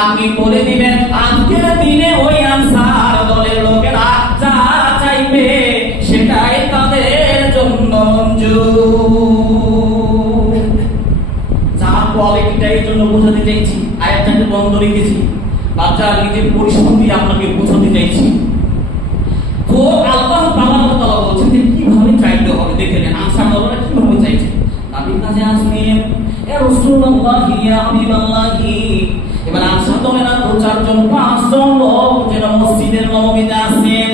আপনি বলে দিবেন, আজকের দিনে ওই আনসার দলের লোকেরা যা চাইবে সেটাই তাদের জন্য এই জন্য বোঝাতে চাইছি আয়াতটাকে বন্ধ রেখেছি নিজের পরিশ্রম দিয়ে আপনাকে বোঝাতে চাইছি। তো আল্লাহ বলছেন যে কীভাবে চাইতে হবে? দেখে নেন, আনসার দলরা কীভাবে চাইছে? নবীর কাছে আসলেন এ রাসূলুল্লাহ চারজন পাঁচজন লোক যেটা মসজিদের নববীতে আসেন।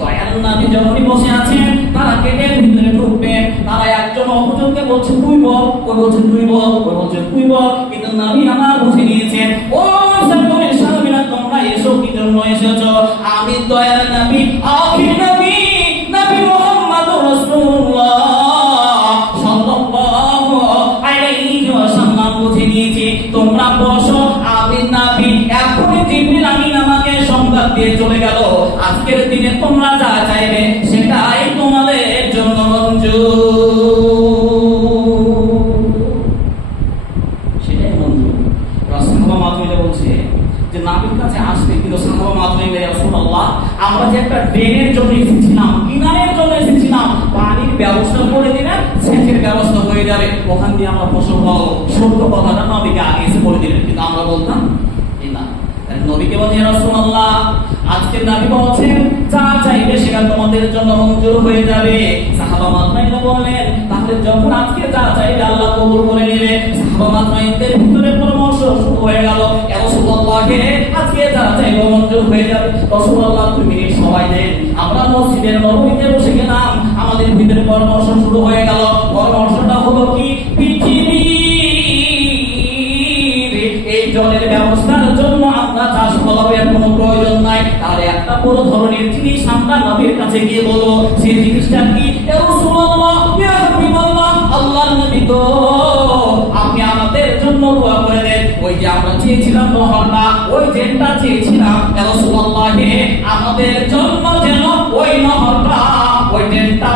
দয়াল নবী যখনই বসে আছেন, তারা গেটের ভিতরে ঢুকবেন তারা একজন অপরজনকে বলছে, তুই বল। ওই বলছে, তুই বল। ওই বলছে, তুই বল। কিন্তু নবী আমার বুঝে নিয়েছেন। ও সামনের সাহাবীরা তোমরা এসো, কি জন্য এসেছ? আমি দয়াল নবী আখির নবী নবী মুহাম্মদ রাসূলুল্লাহ। সাল্লাল্লাহু আলাইহি ওয়াসাল্লাম বুঝে নিয়েছি। তোমরা বসো সংবাদ দিয়ে চলে গেল। আজকের দিনে তোমরা যা চাইবে সেটাই তোমাদের জন্য আমরা যে একটা জন্য পানির ব্যবস্থা করে হয়ে যাবে। ওখান দিয়ে আমরা ফসল সত্য কথাটা নবীকে আগে এসে বলে দিলেন। কিন্তু আমরা বলতাম নবীকে রাসূলুল্লাহ আজকে নবী বলছেন, যা চাইবে সেটা তোমাদের জন্য মঞ্জুর হয়ে যাবে। সাহাবা বললেন, তাহলে যখন আজকে যা চাইবে আল্লাহ কবুল করে নেবে। সাহাবা ভিতরে পরামর্শ শুরু হয়ে গেল, এ রাসূলুল্লাহকে আজকে যা চাইবে মঞ্জুর হয়ে যাবে। রাসূলুল্লাহ, তুমি সবাই দেন আমরা মসজিদের নববীতে বসে গেলাম। আমাদের ভিতরে পরামর্শ শুরু হয়ে গেল ব্যবস্থার জন্য আমরা চাষ ফলাবের কোনো প্রয়োজন নাই। তাহলে একটা বড় ধরনের জিনিস আমরা নবীর কাছে গিয়ে বলব, সেই জিনিসটা কি? আল্লাহর নবী গো আপনি আমাদের জন্য দোয়া করে দেন। ওই যে আমরা চেয়েছিলাম নহরটা ওই যেটা চেয়েছিলাম আমাদের জন্য যেন ওই নহরটা ওই ডেনটা